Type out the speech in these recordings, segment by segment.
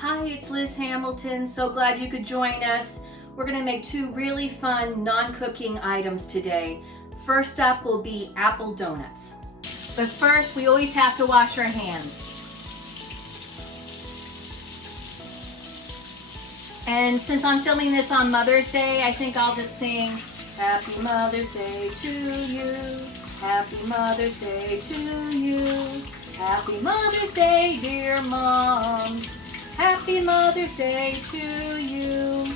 Hi, it's Liz Hamilton. So glad you could join us. We're going to make two really fun non-cooking items today. First up will be apple donuts. But first, we always have to wash our hands. And since I'm filming this on Mother's Day, I think I'll just sing Happy Mother's Day to you. Happy Mother's Day to you. Happy Mother's Day, dear Mom. Happy Mother's Day to you.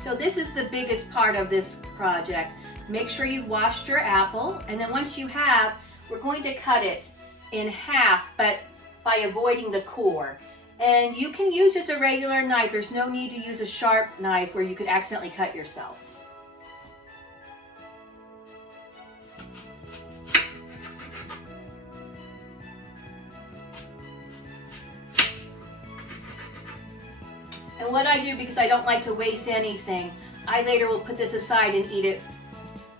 So this is the biggest part of this project. Make sure you've washed your apple, and then once you have, we're going to cut it in half, but by avoiding the core. And you can use just a regular knife. There's no need to use a sharp knife where you could accidentally cut yourself. And what I do, because I don't like to waste anything, I later will put this aside and eat it.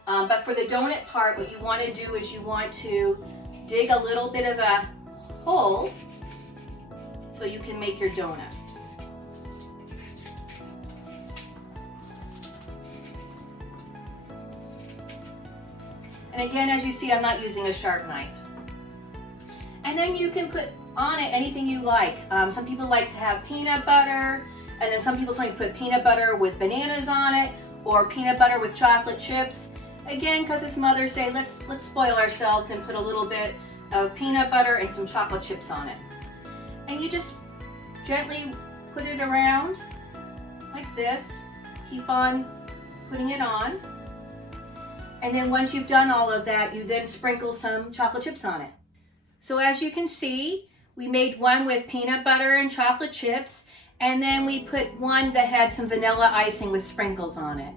But for the donut part, what you want to do is you want to dig a little bit of a hole so you can make your donut. And again, as you see, I'm not using a sharp knife. And then you can put on it anything you like. Some people like to have peanut butter, and then some people sometimes put peanut butter with bananas on it, or peanut butter with chocolate chips. Again, because it's Mother's Day, let's spoil ourselves and put a little bit of peanut butter and some chocolate chips on it. And you just gently put it around like this. Keep on putting it on. And then once you've done all of that, you then sprinkle some chocolate chips on it. So as you can see, we made one with peanut butter and chocolate chips, and then we put one that had some vanilla icing with sprinkles on it.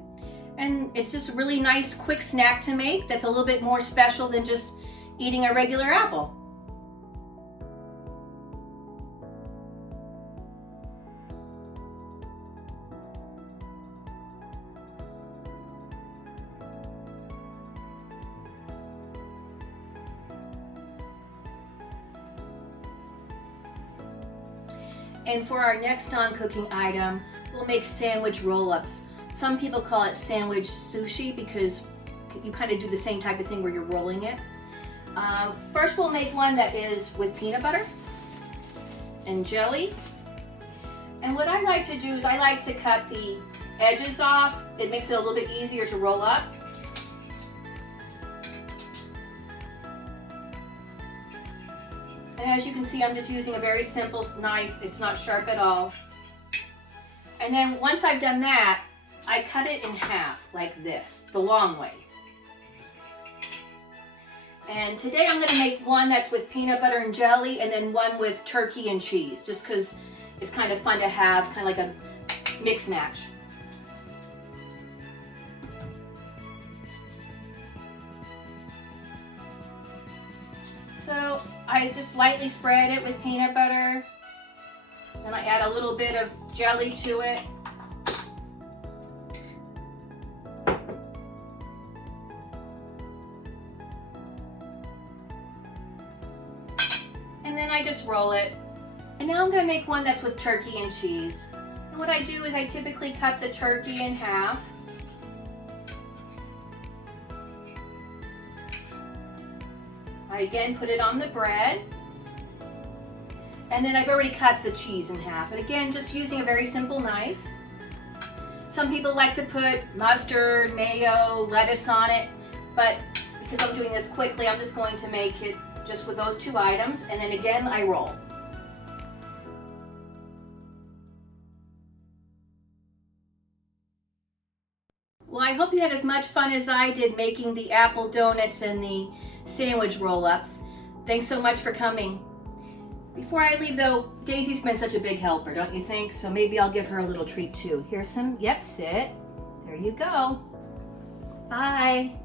And it's just a really nice quick snack to make that's a little bit more special than just eating a regular apple. And for our next non-cooking item, we'll make sandwich roll-ups. Some people call it sandwich sushi because you kind of do the same type of thing where you're rolling it. First we'll make one that is with peanut butter and jelly. And what I like to do is I like to cut the edges off. It makes it a little bit easier to roll up. And as you can see, I'm just using a very simple knife. It's not sharp at all. And then once I've done that, I cut it in half like this, the long way. And today I'm going to make one that's with peanut butter and jelly, and then one with turkey and cheese, just because it's kind of fun to have, kind of like a mix match. So I just lightly spread it with peanut butter, and I add a little bit of jelly to it. And then I just roll it. And now I'm going to make one that's with turkey and cheese. And what I do is I typically cut the turkey in half. I again put it on the bread. And then I've already cut the cheese in half. And again, just using a very simple knife. Some people like to put mustard, mayo, lettuce on it. But because I'm doing this quickly, I'm just going to make it just with those two items. And then again, I roll. Well, I hope you had as much fun as I did making the apple donuts and the sandwich roll-ups. Thanks so much for coming. Before I leave though, Daisy's been such a big helper, don't you think? So maybe I'll give her a little treat too. Here's some, yep, sit. There you go. Bye.